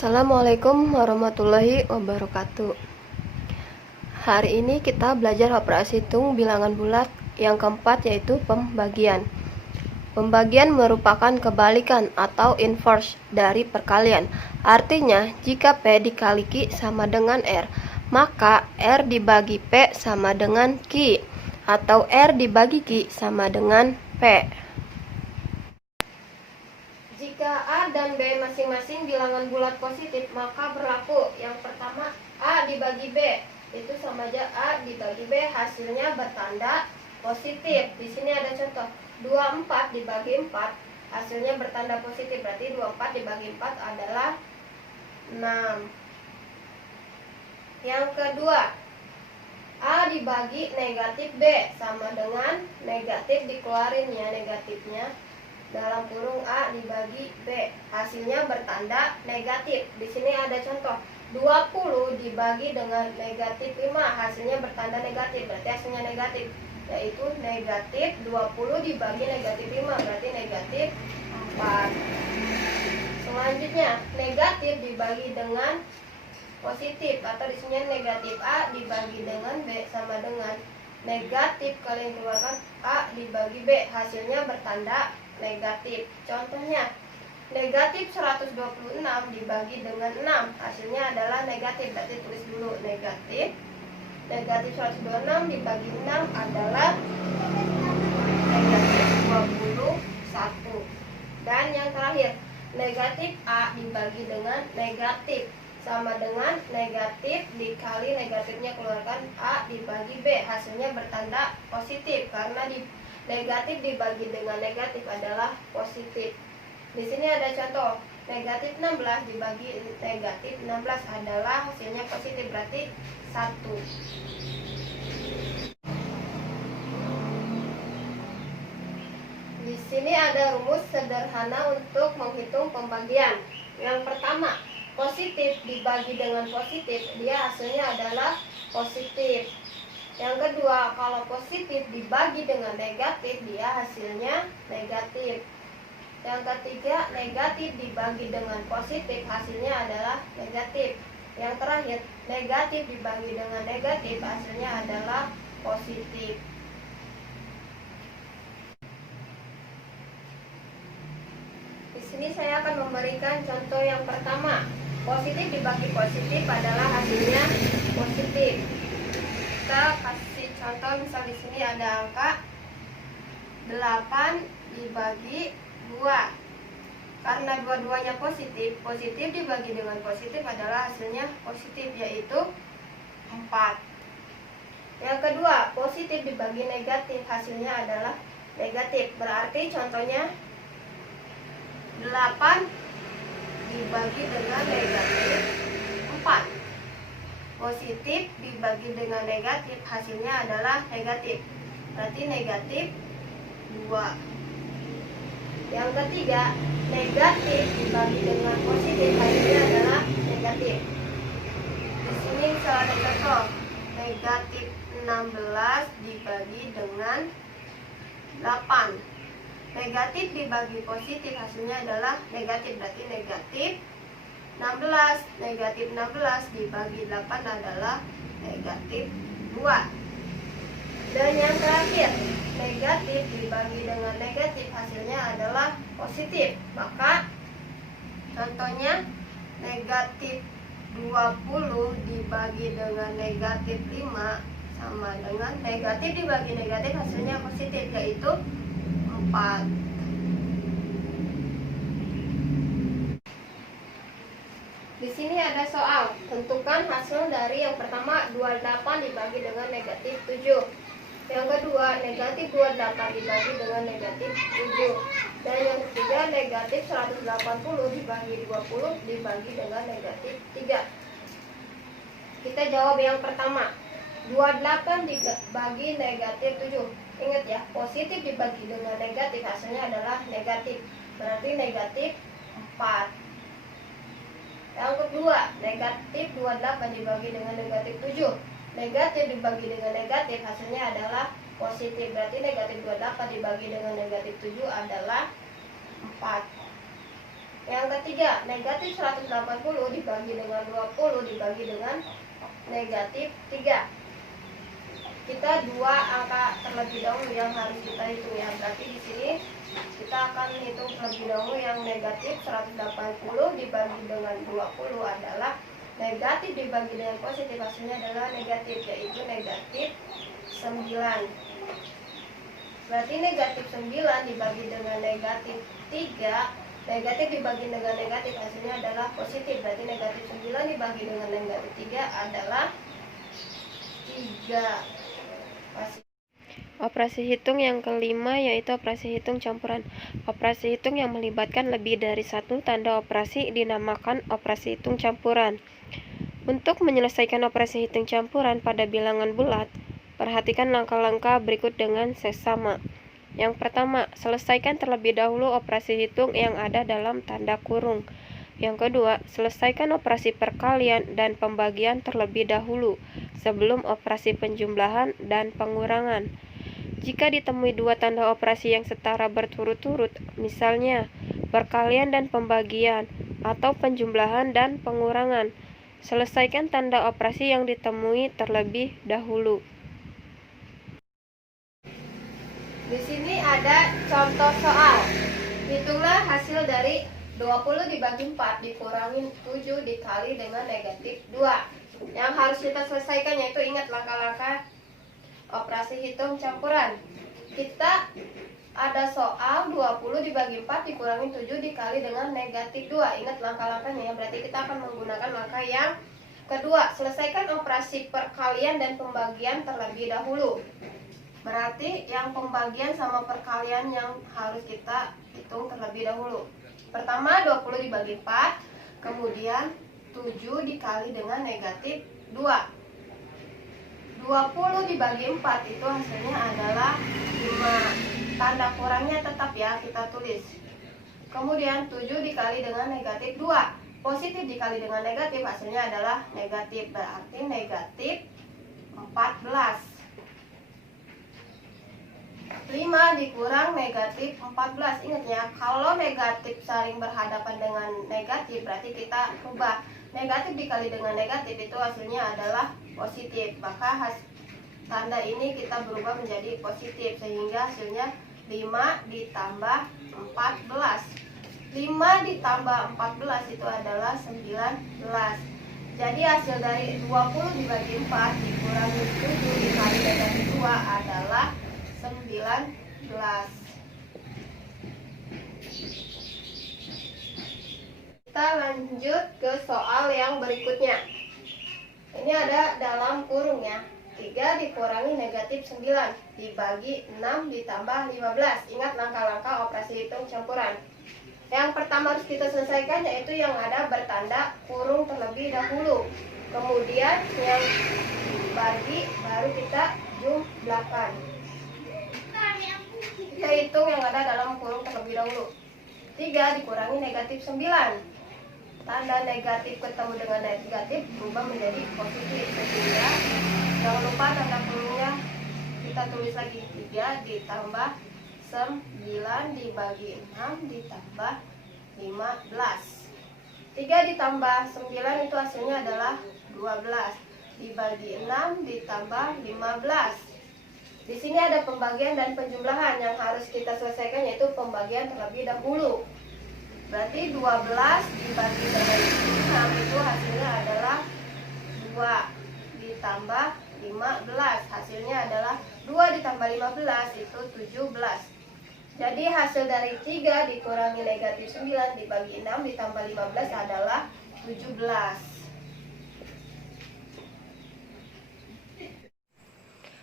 Assalamualaikum warahmatullahi wabarakatuh. Hari ini kita belajar operasi hitung bilangan bulat yang keempat, yaitu pembagian. Pembagian merupakan kebalikan atau inverse dari perkalian. Artinya, jika P dikali Q sama dengan R, maka R dibagi P sama dengan Q, atau R dibagi Q sama dengan P. Jika A dan B masing-masing bilangan bulat positif, maka berlaku yang pertama, A dibagi B, itu sama aja A dibagi B, hasilnya bertanda positif. Di sini ada contoh, 24 dibagi 4, hasilnya bertanda positif, berarti 24 dibagi 4 adalah 6. Yang kedua, A dibagi negatif B, sama dengan negatif dikeluarin ya, negatifnya dalam kurung A dibagi B, hasilnya bertanda negatif. Di sini ada contoh, 20 dibagi dengan negatif 5, hasilnya bertanda negatif, berarti hasilnya negatif, yaitu negatif 20 dibagi negatif 5, berarti negatif 4. Selanjutnya, negatif dibagi dengan positif, atau di sini negatif A dibagi dengan B sama dengan negatif kalian keluarkan A dibagi B, hasilnya bertanda negatif. Contohnya, negatif 126 dibagi dengan 6, hasilnya adalah negatif, berarti tulis dulu negatif. Negatif 126 dibagi 6 adalah negatif 21. Dan yang terakhir, negatif A dibagi dengan negatif, sama dengan negatif dikali negatifnya keluarkan A dibagi B, hasilnya bertanda positif, karena negatif dibagi dengan negatif adalah positif. Di sini ada contoh, negatif 16 dibagi negatif 16 adalah hasilnya positif, berarti 1. Di sini ada rumus sederhana untuk menghitung pembagian. Yang pertama, positif dibagi dengan positif, dia hasilnya adalah positif. Yang kedua, kalau positif dibagi dengan negatif, dia hasilnya negatif. Yang ketiga, negatif dibagi dengan positif, hasilnya adalah negatif. Yang terakhir, negatif dibagi dengan negatif, hasilnya adalah positif. Di sini saya akan memberikan contoh yang pertama. Positif dibagi positif adalah hasilnya positif. Kita kasih contoh, misal di sini ada angka 8 dibagi 2. Karena dua-duanya positif, positif dibagi dengan positif adalah hasilnya positif, yaitu 4. Yang kedua, positif dibagi negatif, hasilnya adalah negatif. Berarti contohnya 8 dibagi dengan negatif 4. Positif dibagi dengan negatif, hasilnya adalah negatif, berarti negatif 2. Yang ketiga, negatif dibagi dengan positif, hasilnya adalah negatif. Di sini salah ada contoh, negatif 16 dibagi dengan 8. Negatif dibagi positif, hasilnya adalah negatif, berarti negatif 16. Negatif 16 dibagi 8 adalah negatif 2. Dan yang terakhir, negatif dibagi dengan negatif, hasilnya adalah positif. Maka contohnya, negatif 20 dibagi dengan negatif 5 sama dengan negatif dibagi negatif, hasilnya positif, yaitu 4. Di sini ada soal, tentukan hasil dari yang pertama 28 dibagi dengan negatif 7. Yang kedua, negatif 28 dibagi dengan negatif 7. Dan yang ketiga, negatif 180 dibagi 20 dibagi dengan negatif 3. Kita jawab yang pertama, 28 dibagi negatif 7. Ingat ya, positif dibagi dengan negatif, hasilnya adalah negatif, berarti negatif 4. Yang kedua, negatif 28 dibagi dengan negatif 7. Negatif dibagi dengan negatif, hasilnya adalah positif, berarti negatif 28 dibagi dengan negatif 7 adalah 4. Yang ketiga, negatif 180 dibagi dengan 20 dibagi dengan negatif 3. Kita dua angka terlebih dahulu yang harus kita hitung ya. Berarti di sini kita akan hitung terlebih dahulu yang negatif 180 dibagi dengan 20 adalah negatif dibagi dengan positif, hasilnya adalah negatif, yaitu negatif 9. Berarti negatif 9 dibagi dengan negatif 3, negatif dibagi dengan negatif, hasilnya adalah positif. Berarti negatif 9 dibagi dengan negatif 3 adalah 3. Operasi hitung yang kelima yaitu operasi hitung campuran. Operasi hitung yang melibatkan lebih dari satu tanda operasi dinamakan operasi hitung campuran. Untuk menyelesaikan operasi hitung campuran pada bilangan bulat, perhatikan langkah-langkah berikut dengan seksama. Yang pertama, selesaikan terlebih dahulu operasi hitung yang ada dalam tanda kurung. Yang kedua, selesaikan operasi perkalian dan pembagian terlebih dahulu sebelum operasi penjumlahan dan pengurangan. Jika ditemui dua tanda operasi yang setara berturut-turut, misalnya perkalian dan pembagian atau penjumlahan dan pengurangan, selesaikan tanda operasi yang ditemui terlebih dahulu. Di sini ada contoh soal. Hitunglah hasil dari 20 dibagi 4 dikurangi 7 dikali dengan negatif 2. Yang harus kita selesaikan yaitu ingat langkah-langkah operasi hitung campuran. Kita ada soal 20 dibagi 4 dikurangi 7 dikali dengan negatif 2. Ingat langkah-langkahnya ya. Berarti kita akan menggunakan langkah yang kedua. Selesaikan operasi perkalian dan pembagian terlebih dahulu. Berarti yang pembagian sama perkalian yang harus kita hitung terlebih dahulu. Pertama 20 dibagi 4, kemudian 7 dikali dengan negatif 2. 20 dibagi 4 itu hasilnya adalah 5. Tanda kurangnya tetap ya kita tulis. Kemudian 7 dikali dengan negatif 2. Positif dikali dengan negatif hasilnya adalah negatif. Berarti negatif 14. 5 dikurang negatif 14. Ingat ya, kalau negatif saling berhadapan dengan negatif berarti kita rubah. Negatif dikali dengan negatif itu hasilnya adalah positif. Maka tanda ini kita berubah menjadi positif sehingga hasilnya 5 ditambah 14. 5 ditambah 14 itu adalah 19. Jadi hasil dari 20 dibagi 4 dikurangi 7 dikali negatif 2 adalah 19. Kita lanjut ke soal yang berikutnya. Ini ada dalam kurung ya. 3 dikurangi negatif 9 dibagi 6 ditambah 15. Ingat langkah-langkah operasi hitung campuran. Yang pertama harus kita selesaikan yaitu yang ada bertanda kurung terlebih dahulu. Kemudian yang bagi baru kita jumlahkan. Kita hitung yang ada dalam kurung terlebih dahulu. 3 dikurangi negatif 9. Tanda negatif ketemu dengan negatif berubah menjadi positif. Sehingga jangan lupa tanda kurungnya kita tulis lagi. 3 ditambah 9 dibagi 6 ditambah 15. 3 ditambah 9 itu hasilnya adalah 12. Dibagi 6 ditambah 15. Di sini ada pembagian dan penjumlahan yang harus kita selesaikan yaitu pembagian terlebih dahulu. Berarti 12 dibagi dengan 6 itu hasilnya adalah 2 ditambah 15. Hasilnya adalah 2 ditambah 15 itu 17. Jadi hasil dari 3 dikurangi negatif 9 dibagi 6 ditambah 15 adalah 17.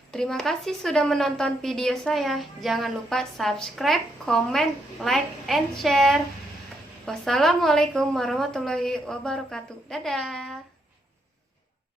Terima kasih sudah menonton video saya. Jangan lupa subscribe, comment, like, and share. Wassalamualaikum warahmatullahi wabarakatuh. Dadah.